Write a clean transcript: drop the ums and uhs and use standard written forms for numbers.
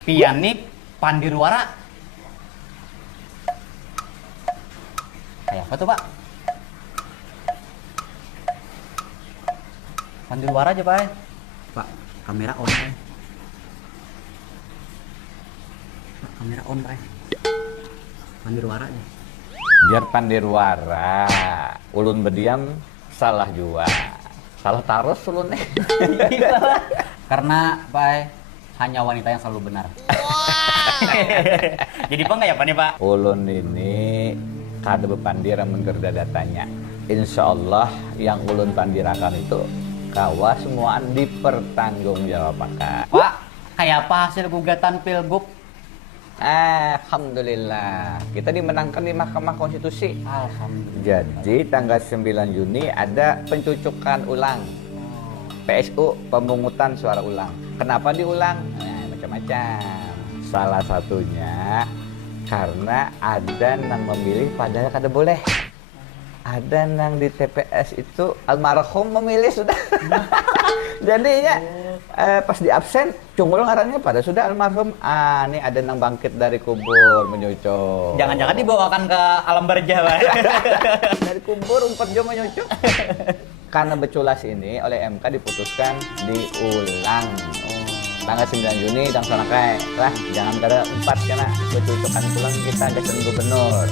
Pianik Pandirwara. Kayak apa tuh, Pak? Pandirwara aja, Pak. Pak, kamera on, Pak. Pak, kamera on, Pak. Pandirwara aja. Biar Pandirwara, ulun berdiam salah jua. Salah taruh ulun. Karena, Pak, hanya wanita yang selalu benar. Jadi Pak nggak ya Pak nih Pak? Ulun ini kada bepandir menggerda datanya. Insya Allah yang ulun pandirakan itu kawa semuaan dipertanggungjawabkan. Pak, kayak apa hasil gugatan Pilgub? Alhamdulillah, kita dimenangkan di Mahkamah Konstitusi. Alhamdulillah. Jadi tanggal 9 Juni ada pencucukan ulang. PSU, pemungutan suara ulang. Kenapa diulang? Nah, macam-macam. Salah satunya karena ada yang memilih padahal kada boleh. Ada yang di TPS itu almarhum memilih sudah. Jadinya pas di absen, cungul ngarannya pada sudah almarhum. Ini ada yang bangkit dari kubur menyucuk. Jangan-jangan dibawakan ke alam barja Pak? Dari kubur umpat jo menyucuk. Karena beculas ini oleh MK diputuskan diulang. Tanggal 9 Juni dan sana kayak lah jangan kada 4 karena becucukan pulang kita ke gubernur.